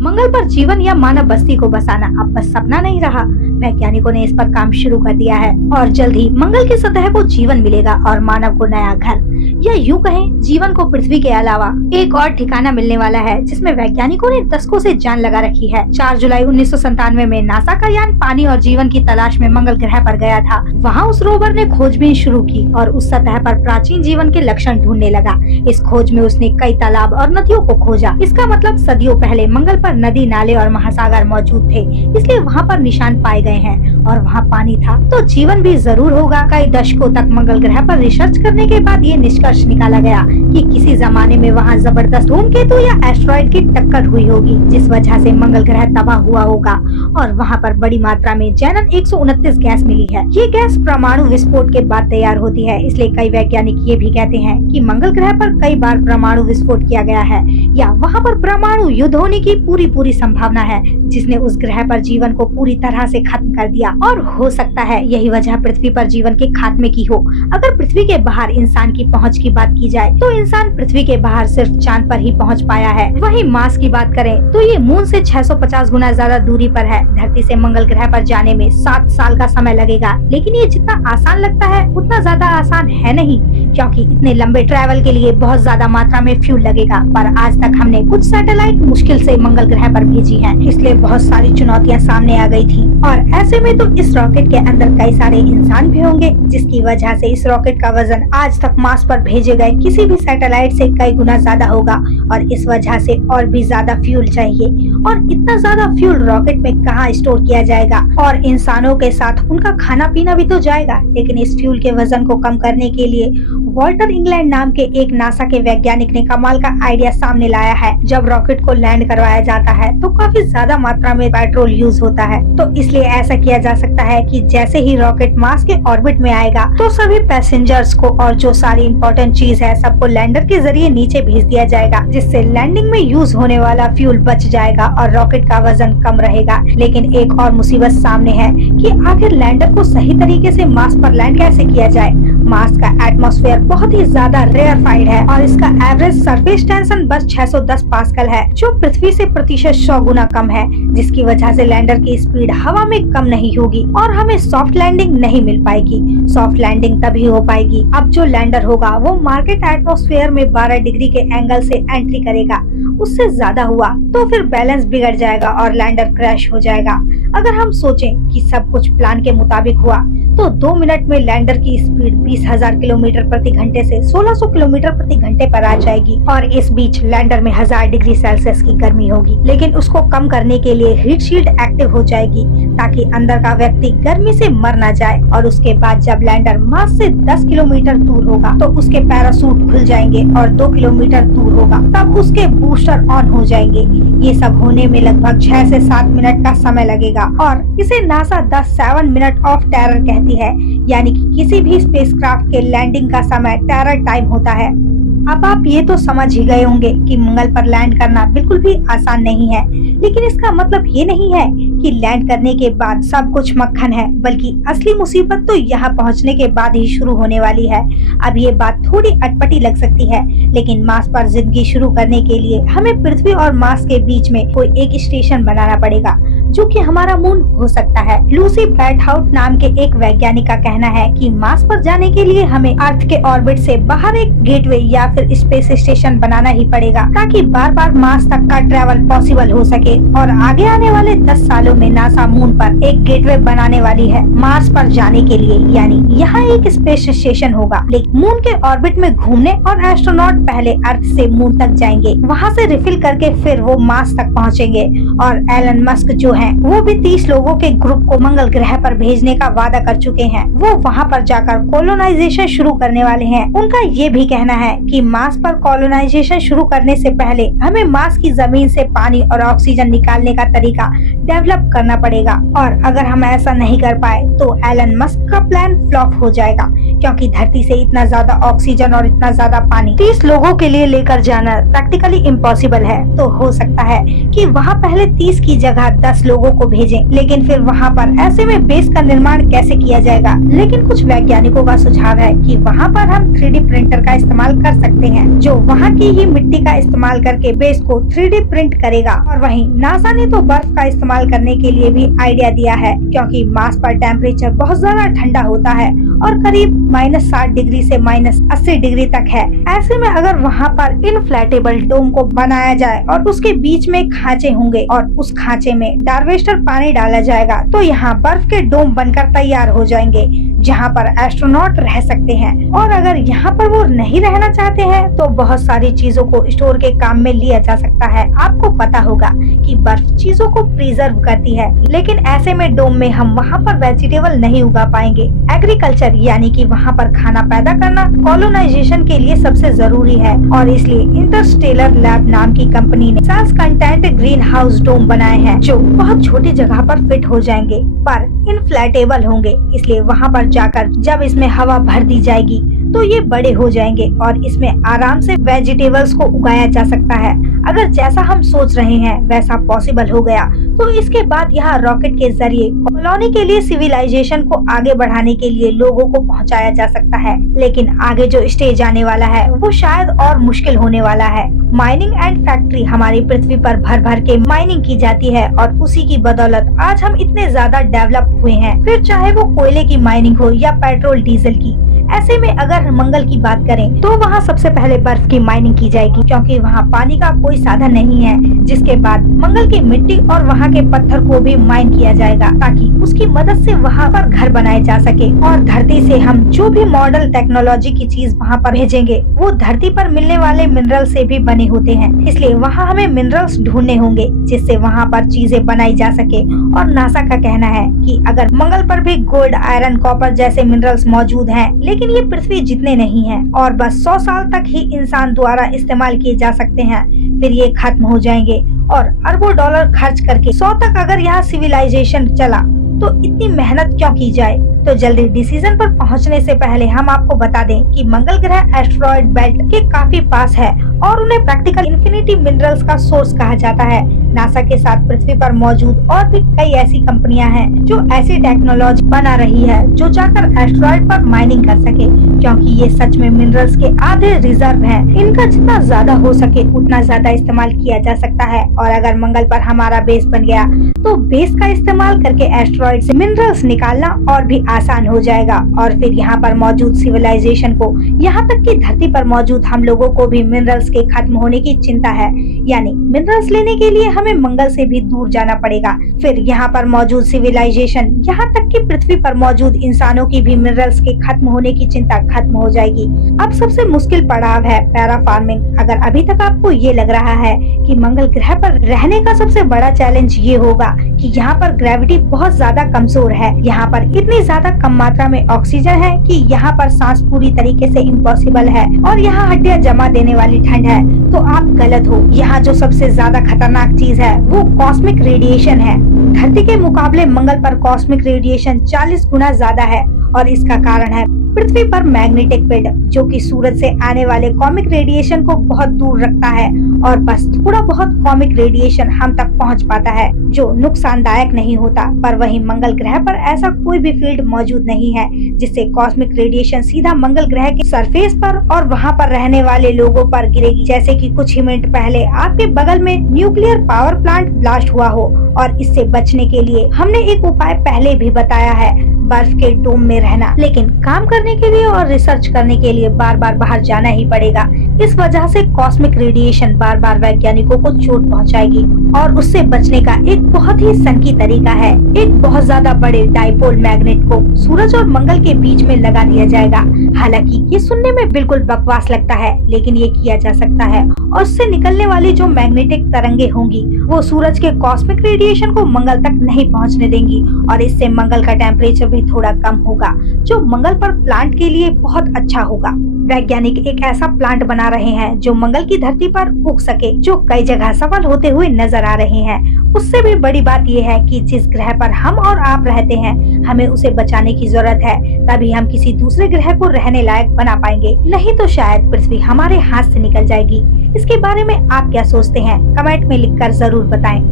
मंगल पर जीवन या मानव बस्ती को बसाना अब बस सपना नहीं रहा। वैज्ञानिकों ने इस पर काम शुरू कर दिया है और जल्द ही मंगल की सतह को जीवन मिलेगा और मानव को नया घर, या यूं कहें जीवन को पृथ्वी के अलावा एक और ठिकाना मिलने वाला है, जिसमें वैज्ञानिकों ने दशकों से जान लगा रखी है। 4 जुलाई 1997 में नासा का यान पानी और जीवन की तलाश में मंगल ग्रह पर गया था। वहाँ उस रोवर ने खोजबीन शुरू की और उस सतह पर प्राचीन जीवन के लक्षण ढूंढने लगा। इस खोज में उसने कई तालाब और नदियों को खोजा। इसका मतलब सदियों पहले मंगल पर नदी, नाले और महासागर मौजूद थे, इसलिए वहाँ पर निशान पाए गए हैं और वहाँ पानी था तो जीवन भी जरूर होगा। कई दशकों तक मंगल ग्रह पर रिसर्च करने के बाद ये निष्कर्ष निकाला गया कि किसी जमाने में वहाँ जबरदस्त धूमकेतु या एस्ट्रॉइड की टक्कर हुई होगी, जिस वजह से मंगल ग्रह तबाह हुआ होगा और वहाँ पर बड़ी मात्रा में ज़ेनन 129 गैस मिली है। ये गैस परमाणु विस्फोट के बाद तैयार होती है, इसलिए कई वैज्ञानिक ये भी कहते हैं कि मंगल ग्रह पर कई बार परमाणु विस्फोट किया गया है या वहाँ पर परमाणु युद्ध होने की पूरी संभावना है, जिसने उस ग्रह पर जीवन को पूरी तरह से खत्म कर दिया। और हो सकता है यही वजह पृथ्वी पर जीवन के खात्मे की हो। अगर पृथ्वी के बाहर इंसान की पहुंच की बात की जाए तो इंसान पृथ्वी के बाहर सिर्फ चांद पर ही पहुंच पाया है। वहीं मास की बात करें तो ये मून से 650 गुना ज्यादा दूरी पर है। धरती से मंगल ग्रह पर जाने में 7 साल का समय लगेगा, लेकिन ये जितना आसान लगता है उतना ज्यादा आसान है नहीं, क्योंकि इतने लंबे ट्रैवल के लिए बहुत ज्यादा मात्रा में फ्यूल लगेगा। पर आज तक हमने कुछ सैटेलाइट मुश्किल से मंगल ग्रह पर भेजी है, इसलिए बहुत सारी चुनौतियां सामने आ गई थी। और ऐसे में तो इस रॉकेट के अंदर कई सारे इंसान भी होंगे, जिसकी वजह से इस रॉकेट का वजन आज तक मार्स पर भेजे गए किसी भी सैटेलाइट से कई गुना ज्यादा होगा और इस वजह से और भी ज्यादा फ्यूल चाहिए। और इतना ज्यादा फ्यूल रॉकेट में कहाँ स्टोर किया जाएगा, और इंसानों के साथ उनका खाना पीना भी तो जाएगा। लेकिन इस फ्यूल के वजन को कम करने के लिए वॉल्टर इंग्लैंड नाम के एक नासा के वैज्ञानिक ने कमाल का आइडिया सामने लाया है। जब रॉकेट को लैंड करवाया जाता है तो काफी ज्यादा मात्रा में पेट्रोल यूज होता है, तो इसलिए ऐसा किया जा सकता है कि जैसे ही रॉकेट मार्स के ऑर्बिट में आएगा तो सभी पैसेंजर्स को और जो सारी इम्पोर्टेंट चीज है सबको लैंडर के जरिए नीचे भेज दिया जाएगा, जिससे लैंडिंग में यूज होने वाला फ्यूल बच जाएगा और रॉकेट का वजन कम रहेगा। लेकिन एक और मुसीबत सामने है कि आखिर लैंडर को सही तरीके से मार्स पर लैंड कैसे किया जाए। मार्स का एटमॉस्फेयर बहुत ही ज्यादा रेयरफाइड है और इसका एवरेज सरफेस टेंशन बस 610 पास्कल है, जो पृथ्वी से प्रतिशत 100 गुना कम है, जिसकी वजह से लैंडर की स्पीड हवा में कम नहीं होगी और हमें सॉफ्ट लैंडिंग नहीं मिल पाएगी। सॉफ्ट लैंडिंग तभी हो पाएगी अब जो लैंडर होगा वो मार्केट एटमॉस्फेयर में 12 डिग्री के एंगल से एंट्री करेगा। उससे ज्यादा हुआ तो फिर बैलेंस बिगड़ जाएगा और लैंडर क्रैश हो जाएगा। अगर हम सोचें कि सब कुछ प्लान के मुताबिक हुआ तो 2 मिनट में लैंडर की स्पीड 20,000 किलोमीटर प्रति घंटे से 1600 किलोमीटर प्रति घंटे पर आ जाएगी और इस बीच लैंडर में 1000 डिग्री सेल्सियस की गर्मी होगी। लेकिन उसको कम करने के लिए हीट शील्ड एक्टिव हो जाएगी ताकि अंदर का व्यक्ति गर्मी से मर न जाए। और उसके बाद जब लैंडर मार्स से 10 किलोमीटर दूर होगा तो उसके पैराशूट खुल जाएंगे और 2 किलोमीटर दूर होगा तब उसके बूस्टर ऑन हो जाएंगे। ये सब होने में लगभग 6 से 7 मिनट का समय लगेगा और इसे नासा 7 मिनट ऑफ टेरर कहती है, यानी कि किसी भी स्पेसक्राफ्ट के लैंडिंग का समय टेरर टाइम होता है। अब आप ये तो समझ ही गए होंगे कि मंगल पर लैंड करना बिल्कुल भी आसान नहीं है, लेकिन इसका मतलब ये नहीं है कि लैंड करने के बाद सब कुछ मक्खन है, बल्कि असली मुसीबत तो यहाँ पहुँचने के बाद ही शुरू होने वाली है। अब ये बात थोड़ी अटपटी लग सकती है, लेकिन मार्स पर जिंदगी शुरू करने के लिए हमें पृथ्वी और मार्स के बीच में कोई एक स्टेशन बनाना पड़ेगा, जो कि हमारा मून हो सकता है। लूसी बैटहाउट नाम के एक वैज्ञानिक का कहना है कि मार्स पर जाने के लिए हमें अर्थ के ऑर्बिट से बाहर एक गेटवे या फिर स्पेस स्टेशन बनाना ही पड़ेगा, ताकि बार बार मार्स तक का ट्रैवल पॉसिबल हो सके। और आगे आने वाले 10 सालों में नासा मून पर एक गेटवे बनाने वाली है मार्स पर जाने के लिए, यानी यहाँ एक स्पेस स्टेशन होगा। लेकिन मून के ऑर्बिट में घूमने और एस्ट्रोनॉट पहले अर्थ से मून तक जाएंगे, वहाँ से रिफिल करके फिर वो मार्स तक पहुँचेंगे। और एलन मस्क जो है वो भी 30 लोगों के ग्रुप को मंगल ग्रह पर भेजने का वादा कर चुके हैं। वो वहाँ पर जाकर कॉलोनाइजेशन शुरू करने वाले हैं। उनका ये भी कहना है कि मार्स पर कॉलोनाइजेशन शुरू करने से पहले हमें मार्स की जमीन से पानी और ऑक्सीजन निकालने का तरीका डेवलप करना पड़ेगा, और अगर हम ऐसा नहीं कर पाए तो एलन मस्क का प्लान फ्लॉप हो जाएगा, क्योंकि धरती से इतना ज्यादा ऑक्सीजन और इतना ज्यादा पानी 30 लोगों के लिए लेकर जाना प्रैक्टिकली इम्पॉसिबल है। तो हो सकता है कि वहाँ पहले 30 की जगह 10 लोगों को भेजें, लेकिन फिर वहाँ पर ऐसे में बेस का निर्माण कैसे किया जाएगा। लेकिन कुछ वैज्ञानिकों का सुझाव है कि वहाँ पर हम 3D प्रिंटर का इस्तेमाल कर सकते हैं, जो वहाँ की ही मिट्टी का इस्तेमाल करके बेस को 3D प्रिंट करेगा। और वहीं नासा ने तो बर्फ का इस्तेमाल करने के लिए भी आइडिया दिया है, क्योंकि मार्स पर टेम्परेचर बहुत ज्यादा ठंडा होता है और करीब -60 डिग्री से -80 डिग्री तक है। ऐसे में अगर वहाँ पर इनफ्लेटेबल डोम को बनाया जाए और उसके बीच में खांचे होंगे और उस खांचे में डार्वेस्टर पानी डाला जाएगा, तो यहाँ बर्फ के डोम बनकर तैयार हो जाएंगे, जहाँ पर एस्ट्रोनॉट रह सकते हैं। और अगर यहाँ पर वो नहीं रहना चाहते हैं तो बहुत सारी चीजों को स्टोर के काम में लिया जा सकता है। आपको पता होगा कि बर्फ चीजों को प्रिजर्व करती है, लेकिन ऐसे में डोम में हम वहाँ पर वेजिटेबल नहीं उगा पाएंगे। एग्रीकल्चर यानी कि वहाँ पर खाना पैदा करना कॉलोनाइजेशन के लिए सबसे जरूरी है, और इसलिए इंटरस्टेलर लैब नाम की कंपनी ने सेल्स कंटेंट ग्रीन हाउस डोम बनाए हैं, जो बहुत छोटी जगह पर फिट हो जाएंगे पर इनफ्लेटेबल होंगे। इसलिए वहाँ पर जाकर जब इसमें हवा भर दी जाएगी तो ये बड़े हो जाएंगे और इसमें आराम से वेजिटेबल्स को उगाया जा सकता है। अगर जैसा हम सोच रहे हैं वैसा पॉसिबल हो गया तो इसके बाद यहाँ रॉकेट के जरिए कॉलोनी के लिए सिविलाइजेशन को आगे बढ़ाने के लिए लोगों को पहुँचाया जा सकता है। लेकिन आगे जो स्टेज आने वाला है वो शायद और मुश्किल होने वाला है। माइनिंग एंड फैक्ट्री हमारी पृथ्वी पर भर भर के माइनिंग की जाती है और उसी की बदौलत आज हम इतने ज्यादा डेवलप हुए हैं, फिर चाहे वो कोयले की माइनिंग हो या पेट्रोल डीजल की। ऐसे में अगर मंगल की बात करें तो वहाँ सबसे पहले बर्फ की माइनिंग की जाएगी, क्योंकि वहाँ पानी का कोई साधन नहीं है। जिसके बाद मंगल की मिट्टी और वहाँ के पत्थर को भी माइन किया जाएगा, ताकि उसकी मदद से वहाँ पर घर बनाए जा सके। और धरती से हम जो भी मॉडल टेक्नोलॉजी की चीज वहाँ पर भेजेंगे वो धरती पर मिलने वाले मिनरल से भी बने होते हैं, इसलिए वहाँ हमें मिनरल्स ढूंढने होंगे जिससे वहाँ पर चीजें बनाई जा सके। और नासा का कहना है कि अगर मंगल पर भी गोल्ड, आयरन, कॉपर जैसे मिनरल्स मौजूद हैं, लेकिन ये पृथ्वी जितने नहीं हैं और बस 100 साल तक ही इंसान द्वारा इस्तेमाल किए जा सकते हैं, फिर ये खत्म हो जाएंगे। और अरबों डॉलर खर्च करके 100 तक अगर यहाँ सिविलाइजेशन चला तो इतनी मेहनत क्यों की जाए। तो जल्दी डिसीजन पर पहुंचने से पहले हम आपको बता दें कि मंगल ग्रह एस्टेरॉयड बेल्ट के काफी पास है और उन्हें प्रैक्टिकल इन्फिनिटी मिनरल्स का सोर्स कहा जाता है। नासा के साथ पृथ्वी पर मौजूद और भी कई ऐसी कंपनियां हैं जो ऐसी टेक्नोलॉजी बना रही है जो जाकर एस्टेरॉयड पर माइनिंग कर सके, क्योंकि ये सच में मिनरल्स के आधे रिजर्व हैं। इनका जितना ज्यादा हो सके उतना ज्यादा इस्तेमाल किया जा सकता है। और अगर मंगल पर हमारा बेस बन गया तो बेस का इस्तेमाल करके एस्टेरॉयड से मिनरल्स निकालना और भी आसान हो जाएगा। और फिर यहाँ पर मौजूद सिविलाइजेशन को, यहाँ तक कि धरती पर मौजूद हम लोगों को भी मिनरल्स के खत्म होने की चिंता है, यानी मिनरल्स लेने के लिए हमें मंगल से भी दूर जाना पड़ेगा। फिर यहाँ पर मौजूद सिविलाइजेशन, यहाँ तक कि पृथ्वी पर मौजूद इंसानों की भी मिनरल्स के खत्म होने की चिंता खत्म हो जाएगी। अब सबसे मुश्किल पड़ाव है पैरा फार्मिंग। अगर अभी तक आपको ये लग रहा है कि मंगल ग्रह पर रहने का सबसे बड़ा चैलेंज ये होगा कि यहाँ पर ग्रेविटी बहुत ज्यादा कमजोर है, यहाँ पर इतनी ज्यादा कम मात्रा में ऑक्सीजन है कि यहाँ पर सांस पूरी तरीके से इम्पॉसिबल है और यहाँ हड्डियां जमा देने वाली ठंड है, तो आप गलत हो। यहाँ जो सबसे ज्यादा खतरनाक चीज है वो कॉस्मिक रेडिएशन है। धरती के मुकाबले मंगल पर कॉस्मिक रेडिएशन 40 गुना ज्यादा है और इसका कारण है पृथ्वी पर मैग्नेटिक फील्ड, जो कि सूरज से आने वाले कॉस्मिक रेडिएशन को बहुत दूर रखता है और बस थोड़ा बहुत कॉस्मिक रेडिएशन हम तक पहुंच पाता है, जो नुकसानदायक नहीं होता। पर वहीं मंगल ग्रह पर ऐसा कोई भी फील्ड मौजूद नहीं है जिससे कॉस्मिक रेडिएशन सीधा मंगल ग्रह के सरफेस पर और वहां पर रहने वाले लोगों पर गिरेगी। जैसे कि कुछ ही मिनट पहले आपके बगल में न्यूक्लियर पावर प्लांट ब्लास्ट हुआ हो। और इससे बचने के लिए हमने एक उपाय पहले भी बताया है, बर्फ के डोम में रहना। लेकिन काम करने के लिए और रिसर्च करने के लिए बार बार बाहर जाना ही पड़ेगा। इस वजह से कॉस्मिक रेडिएशन बार बार वैज्ञानिकों को चोट पहुंचाएगी और उससे बचने का एक बहुत ही सनकी तरीका है, एक बहुत ज्यादा बड़े डाइपोल मैग्नेट को सूरज और मंगल के बीच में लगा दिया जाएगा। हालांकि ये सुनने में बिल्कुल बकवास लगता है, लेकिन ये किया जा सकता है और उससे निकलने वाली जो मैग्नेटिक तरंगे होंगी वो सूरज के कॉस्मिक रेडिएशन को मंगल तक नहीं पहुंचने देंगी और इससे मंगल का टेम्परेचर भी थोड़ा कम होगा, जो मंगल पर प्लांट के लिए बहुत अच्छा होगा। वैज्ञानिक एक ऐसा प्लांट बना रहे हैं जो मंगल की धरती पर उग सके, जो कई जगह सफल होते हुए नजर आ रहे हैं। उससे भी बड़ी बात यह है कि जिस ग्रह पर हम और आप रहते हैं हमें उसे बचाने की जरूरत है, तभी हम किसी दूसरे ग्रह को रहने लायक बना पाएंगे, नहीं तो शायद पृथ्वी हमारे हाथ से निकल जाएगी। इसके बारे में आप क्या सोचते हैं? कमेंट में लिखकर जरूर बताएं।